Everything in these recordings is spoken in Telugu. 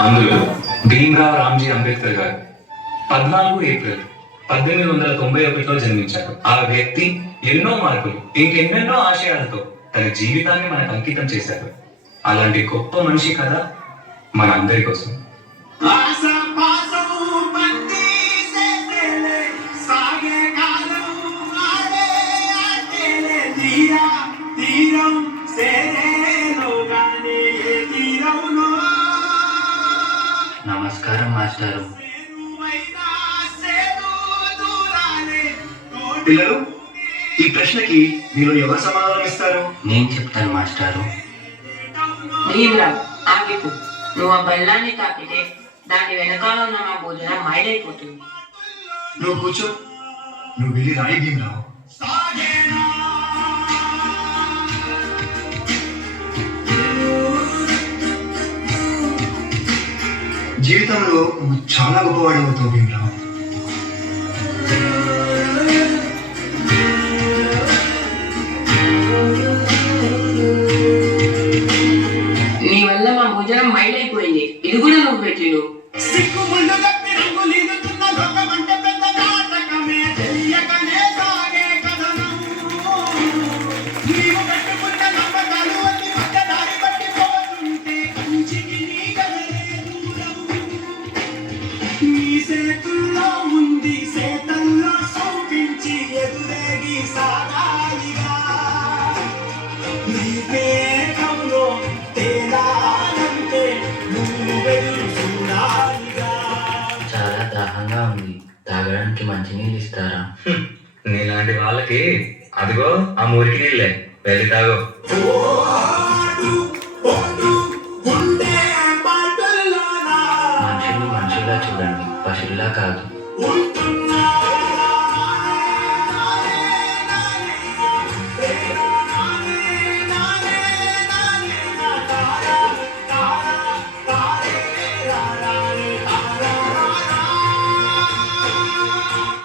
అందులో భీమ్రావ్ రామ్జీ అంబేద్కర్ గారు 14 ఏప్రిల్ 1891లో జన్మించారు. ఆ వ్యక్తి ఎన్నో మార్పులు, ఇంకెన్నెన్నో ఆశయాలతో తన జీవితాన్ని మనకు అంకితం చేశారు. అలాంటి గొప్ప మనిషి కథ మన అందరి కోసం. నమస్కారం మాస్టారు. పిల్లలు, ఈ ప్రశ్నకి మీరు ఎవరు సమాధానం ఇస్తారు? నేను చెప్తాను మాస్టారు. భీమ్రావ్, ఆగిపో. నువ్వు ఆ బల్లాన్ని తాకితే దాని వెనకాల ఉన్న మా భోజనం మైలైపోతుంది. నువ్వు కూర్చో. నువ్వు వెళ్ళి రాయి భీమ్రావు. జీవితంలో నువ్వు చాలా గొప్పవాడు అవుతావు భీమ్రావు. నీ వల్ల మా భోజనం మైలైపోయింది. ఇది కూడా నువ్వు పెట్టిను. చాలా దాహంగా ఉంది. తాగడానికి మంచినీళ్ళు ఇస్తారా? నీలాంటి వాళ్ళకి అదిగో ఆ మురికి నీళ్ళే, వెళ్ళి తాగో. మనుషులు మనుషుల్లా చూడండి, పశువుల్లా కాదు.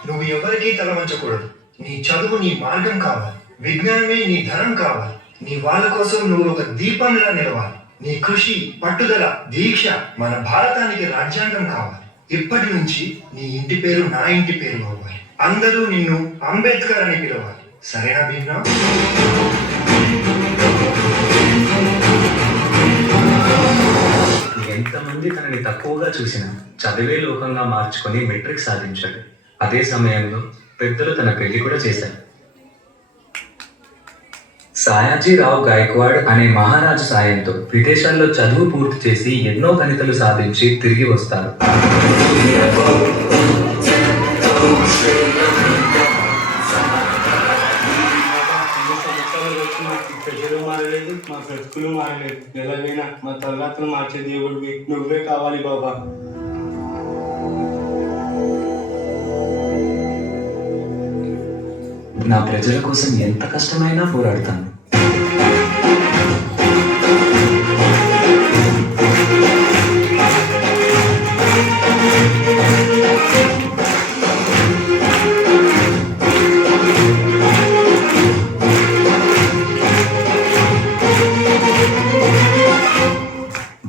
నువ్వు ఎవరికీ తల వంచకూడదు. నీ చదువు నీ మార్గం కావాలి. విజ్ఞానమే నీ ధనం కావాలి. నీ వాళ్ళ కోసం నువ్వు ఒక దీపంలా నిలవాలి. నీ కృషి, పట్టుదల, దీక్ష మన భారతానికి రాజ్యాంగం కావాలి. ఇప్పటి నుంచి నీ ఇంటి పేరు నా ఇంటి పేరు అవ్వాలి. అందరూ నిన్ను అంబేద్కర్ అని పిలవాలి. సరేనా భీమ్రావ్? ఎంతమంది తనని తక్కువగా చూసినా చదివే లోకంగా మార్చుకొని మెట్రిక్ సాధించాడు. అదే సమయంలో పెద్దలు తన పెళ్లి కూడా చేశారు. సాయాజీరావు గాయక్వాడ్ అనే మహారాజు సాయంతో విదేశాల్లో చదువు పూర్తి చేసి ఎన్నో గణితలు సాధించి తిరిగి వస్తారు. ప్రజలు మారలేదు, మా బ్రతుకులు మారలేదు. ఎలాగైనా మా తలరాతను మార్చే దేవుడివి నువ్వే కావాలి బాబా. నా ప్రజల కోసం ఎంత కష్టమైనా పోరాడతాను.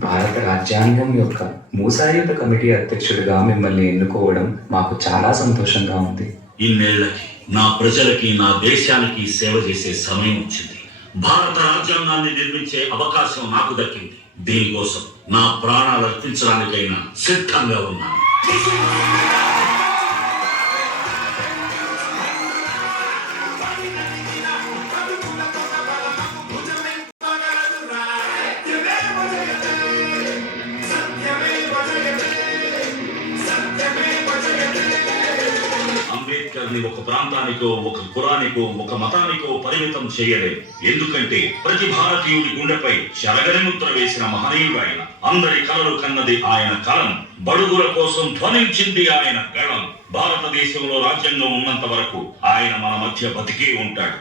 భారత రాజ్యాంగం యొక్క మూసాయుధ కమిటీ అధ్యక్షుడిగా మిమ్మల్ని ఎన్నుకోవడం మాకు చాలా సంతోషంగా ఉంది. ఇన్నేళ్లకి నా ప్రజలకి, నా దేశానికి సేవ చేసే సమయం వచ్చింది. భారత రాజ్యాంగాన్ని నిర్మించే అవకాశం నాకు దక్కింది. దీనికోసం నా ప్రాణాలు అర్పించడానికైనా సిద్ధంగా ఉన్నాను. అంబేద్కర్ని ఒక ప్రాంతానికో, ఒక కులానికో, ఒక మతానికో పరిమితం చేయలేదు. ఎందుకంటే ప్రతి భారతీయుడి గుండెపై చెరగని ముద్ర వేసిన మహనీయుడు ఆయన. అందరి కలలు కన్నది ఆయన కలం. బడుగుల కోసం ధ్వనించింది ఆయన గళం. భారతదేశంలో రాజ్యాంగం ఉన్నంత వరకు ఆయన మన మధ్య బతికే ఉంటాడు.